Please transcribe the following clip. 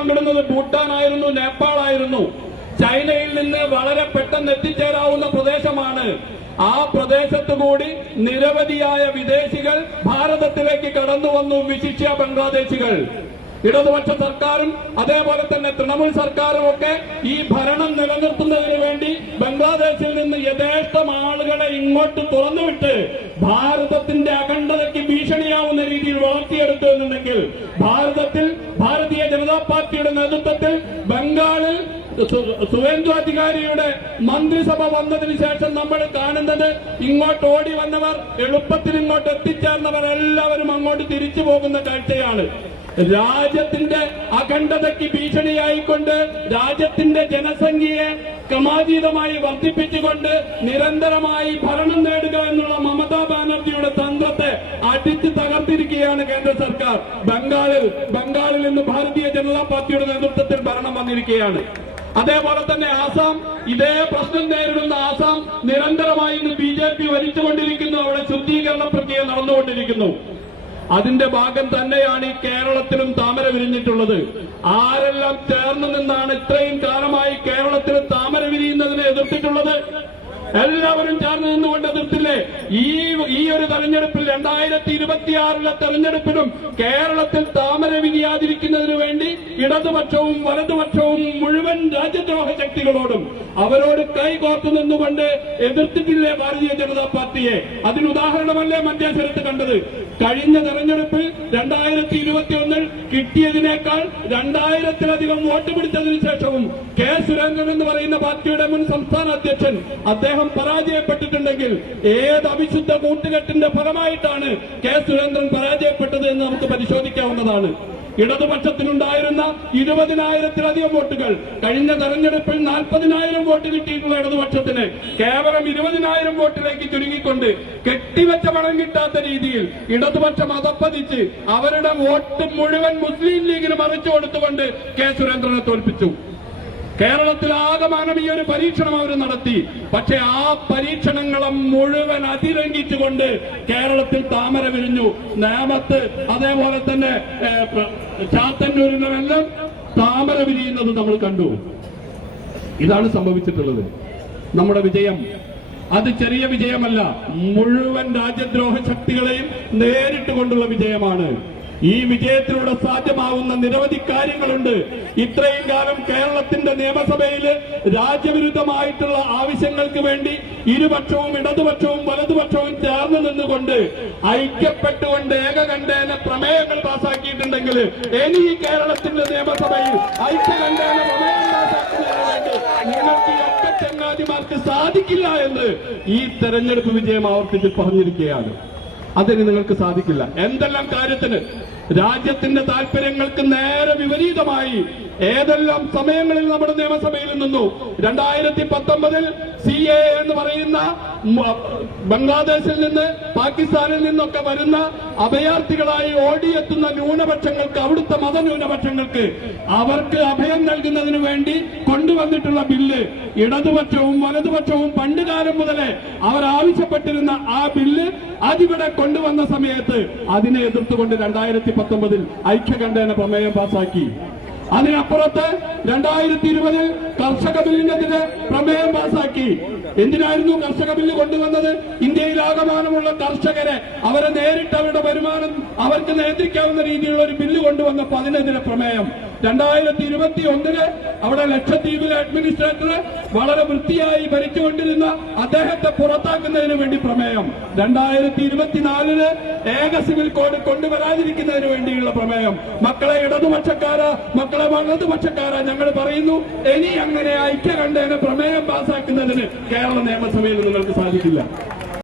പങ്കിടുന്നത് ഭൂട്ടാൻ ആയിരുന്നു, നേപ്പാൾ ആയിരുന്നു. ചൈനയിൽ നിന്ന് വളരെ പെട്ടെന്ന് എത്തിച്ചേരാവുന്ന പ്രദേശമാണ്. ആ പ്രദേശത്തു കൂടി നിരവധിയായ വിദേശികൾ ഭാരതത്തിലേക്ക് കടന്നു വന്നു, വിശിഷ്യ ബംഗ്ലാദേശികൾ. ഇടതുപക്ഷ സർക്കാരും അതേപോലെ തന്നെ തൃണമൂൽ സർക്കാരും ഒക്കെ ഈ ഭരണം നിലനിർത്തുന്നതിന് വേണ്ടി ബംഗ്ലാദേശിൽ നിന്ന് യഥേഷ്ടം ആളുകളെ ഇങ്ങോട്ട് തുറന്നുവിട്ട് ഭാരതത്തിന്റെ അഖണ്ഡതയ്ക്ക് ഭീഷണിയാവുന്ന രീതിയിൽ വളർത്തിയെടുത്തു എന്നുണ്ടെങ്കിൽ ഭാരതത്തിൽ ഭാരതീയ ജനതാ പാർട്ടിയുടെ നേതൃത്വത്തിൽ ബംഗാളിൽ സുവേന്ദു അധികാരിയുടെ മന്ത്രിസഭ വന്നതിന് ശേഷം നമ്മൾ കാണുന്നത് ഇങ്ങോട്ട് ഓടി വന്നവർ, എളുപ്പത്തിൽ ഇങ്ങോട്ട് എത്തിച്ചേർന്നവർ എല്ലാവരും അങ്ങോട്ട് തിരിച്ചു പോകുന്ന കാഴ്ചയാണ്. രാജ്യത്തിന്റെ അഖണ്ഡതയ്ക്ക് ഭീഷണിയായിക്കൊണ്ട് രാജ്യത്തിന്റെ ജനസംഖ്യയെ ക്രമാതീതമായി വർദ്ധിപ്പിച്ചുകൊണ്ട് നിരന്തരമായി ഭരണം നേടുക എന്നുള്ള മമതാ ബാനർജിയുടെ തന്ത്രത്തെ അടിച്ചു തകർത്തിരിക്കുകയാണ് കേന്ദ്ര സർക്കാർ. ബംഗാളിൽ നിന്ന് ഭാരതീയ ജനതാ പാർട്ടിയുടെ നേതൃത്വത്തിൽ ഭരണം വന്നിരിക്കുകയാണ്. അതേപോലെ തന്നെ ആസാം, ഇതേ പ്രശ്നം നേരിടുന്ന ആസാം നിരന്തരമായി ഇന്ന് BJP ഭരിച്ചുകൊണ്ടിരിക്കുന്നു. അവിടെ ശുദ്ധീകരണ പ്രക്രിയ നടന്നുകൊണ്ടിരിക്കുന്നു. അതിന്റെ ഭാഗം തന്നെയാണ് ഈ കേരളത്തിലും താമര വിരിഞ്ഞിട്ടുള്ളത്. ആരെല്ലാം ചേർന്ന് നിന്നാണ് ഇത്രയും കാലമായി കേരളത്തിൽ താമര വിരിയുന്നതിനെ എതിർത്തിട്ടുള്ളത്? എല്ലാവരും ചേർന്ന് നിന്നുകൊണ്ട് എതിർത്തില്ലേ? ഈ ഒരു തെരഞ്ഞെടുപ്പിൽ 2026 തെരഞ്ഞെടുപ്പിലും കേരളത്തിൽ താമര വിരിയാതിരിക്കുന്നതിന് വേണ്ടി ഇടതുപക്ഷവും വലതുപക്ഷവും മുഴുവൻ രാജ്യദ്രോഹ ശക്തികളോടും അവരോട് കൈകോർത്ത് നിന്നുകൊണ്ട് എതിർത്തിട്ടില്ലേ ഭാരതീയ ജനതാ പാർട്ടിയെ? അതിനുദാഹരണമല്ലേ മഞ്ചേശ്വരത്ത് കണ്ടത്? കഴിഞ്ഞ തെരഞ്ഞെടുപ്പിൽ 2021 കിട്ടിയതിനേക്കാൾ 2000-ലധികം വോട്ട് പിടിച്ചതിനു ശേഷവും കെ സുരേന്ദ്രൻ എന്ന് പറയുന്ന പാർട്ടിയുടെ മുൻ സംസ്ഥാന അധ്യക്ഷൻ അദ്ദേഹം പരാജയപ്പെട്ടിട്ടുണ്ടെങ്കിൽ ഏത് അവിശുദ്ധ കൂട്ടുകെട്ടിന്റെ ഫലമായിട്ടാണ് കെ സുരേന്ദ്രൻ പരാജയപ്പെട്ടത് എന്ന് നമുക്ക് പരിശോധിക്കാവുന്നതാണ്. ഇടതുപക്ഷത്തിനുണ്ടായിരുന്ന 20,000-ലധികം വോട്ടുകൾ കഴിഞ്ഞ തെരഞ്ഞെടുപ്പിൽ 40,000 വോട്ട് കിട്ടിയിട്ടുള്ള ഇടതുപക്ഷത്തിന് കേവലം 20,000 വോട്ടിലേക്ക് ചുരുങ്ങിക്കൊണ്ട് കെട്ടിവെച്ച പണം കിട്ടാത്ത രീതിയിൽ ഇടതുപക്ഷം അധപ്പതിച്ച് അവരുടെ വോട്ട് മുഴുവൻ മുസ്ലിം ലീഗിന് മറിച്ചു കൊടുത്തുകൊണ്ട് കെ സുരേന്ദ്രനെ തോൽപ്പിച്ചു. കേരളത്തിൽ ആകമാനം ഈ ഒരു പരീക്ഷണം അവർ നടത്തി. പക്ഷെ ആ പരീക്ഷണങ്ങളെ മുഴുവൻ അതിലംഘിച്ചുകൊണ്ട് കേരളത്തിൽ താമര വിരിഞ്ഞു. നേമത്ത് അതേപോലെ തന്നെ ചാത്തന്നൂരിലെല്ലാം താമര വിരിയുന്നത് നമ്മൾ കണ്ടു. ഇതാണ് സംഭവിച്ചിട്ടുള്ളത്. നമ്മുടെ വിജയം അത് ചെറിയ വിജയമല്ല, മുഴുവൻ രാജ്യദ്രോഹ ശക്തികളെയും നേരിട്ട് കൊണ്ടുള്ള വിജയമാണ്. ഈ വിജയത്തിലൂടെ സാധ്യമാവുന്ന നിരവധി കാര്യങ്ങളുണ്ട്. ഇത്രയും കാലം കേരളത്തിന്റെ നിയമസഭയിൽ രാജ്യവിരുദ്ധമായിട്ടുള്ള ആവശ്യങ്ങൾക്ക് വേണ്ടി ഇരുപക്ഷവും ഇടതുപക്ഷവും വലതുപക്ഷവും ചേർന്ന് നിന്നുകൊണ്ട് ഐക്യപ്പെട്ടുകൊണ്ട് ഏകകണ്ഠേന പ്രമേയങ്ങൾ പാസാക്കിയിട്ടുണ്ടെങ്കിൽ ഇനി ഈ കേരളത്തിന്റെ നിയമസഭയിൽ ഐക്യകണ്ഠേന പ്രമേയം പാസാക്കുന്നതിന് വേണ്ടി നിങ്ങൾക്ക് ഈ ഒറ്റ ചങ്ങാതിമാർക്ക് സാധിക്കില്ല എന്ന് ഈ തെരഞ്ഞെടുപ്പ് വിജയം ആവർത്തിച്ച് പറഞ്ഞിരിക്കുകയാണ്. അതിന് നിങ്ങൾക്ക് സാധിക്കില്ല. എന്തെല്ലാം കാര്യത്തിന് രാജ്യത്തിന്റെ താല്പര്യങ്ങൾക്ക് നേരെ വിപരീതമായി ഏതെല്ലാം സമയങ്ങളിൽ നമ്മുടെ നിയമസഭയിൽ നിന്നു 2019 CAA എന്ന് പറയുന്ന ബംഗ്ലാദേശിൽ നിന്ന് പാകിസ്ഥാനിൽ നിന്നൊക്കെ വരുന്ന അഭയാർത്ഥികളായി ഓടിയെത്തുന്ന ന്യൂനപക്ഷങ്ങൾക്ക്, അവിടുത്തെ മതന്യൂനപക്ഷങ്ങൾക്ക് അവർക്ക് അഭയം നൽകുന്നതിന് വേണ്ടി കൊണ്ടുവന്നിട്ടുള്ള ബില്ല് ഇടതുപക്ഷവും വലതുപക്ഷവും പണ്ടുകാലം മുതലേ അവർ ആവശ്യപ്പെട്ടിരുന്ന ആ ബില്ല് അതിവിടെ കൊണ്ടുവന്ന സമയത്ത് അതിനെ എതിർത്തുകൊണ്ട് 2019 ഐക്യകണ്ഠേന പ്രമേയം പാസാക്കി. അതിനപ്പുറത്ത് 2020 കർഷക ബില്ലിനെതിരെ പ്രമേയം പാസാക്കി. എന്തിനായിരുന്നു കർഷക ബില്ല് കൊണ്ടുവന്നത്? ഇന്ത്യയിലാകമാനമുള്ള കർഷകരെ അവരെ നേരിട്ട് അവരുടെ വരുമാനം അവർക്ക് നിയന്ത്രിക്കാവുന്ന രീതിയിലുള്ള ഒരു ബില്ല് കൊണ്ടുവന്നപ്പോൾ അതിനെതിരെ പ്രമേയം. 2021 അവിടെ ലക്ഷദ്വീപിലെ അഡ്മിനിസ്ട്രേറ്ററെ വളരെ വൃത്തിയായി ഭരിച്ചുകൊണ്ടിരുന്ന അദ്ദേഹത്തെ പുറത്താക്കുന്നതിന് വേണ്ടി പ്രമേയം. 2024 ഏക സിവിൽ കോഡ് കൊണ്ടുവരാതിരിക്കുന്നതിന് വേണ്ടിയുള്ള പ്രമേയം. മക്കളെ ഇടതുപക്ഷക്കാരാ, മക്കളെ വലതുപക്ഷക്കാരാ, ഞങ്ങൾ പറയുന്നു ഇനി അങ്ങനെ ഐക്യകണ്ഠേന പ്രമേയം പാസാക്കുന്നതിന് കേരള നിയമസഭയിൽ നിങ്ങൾക്ക് സാധിക്കില്ല.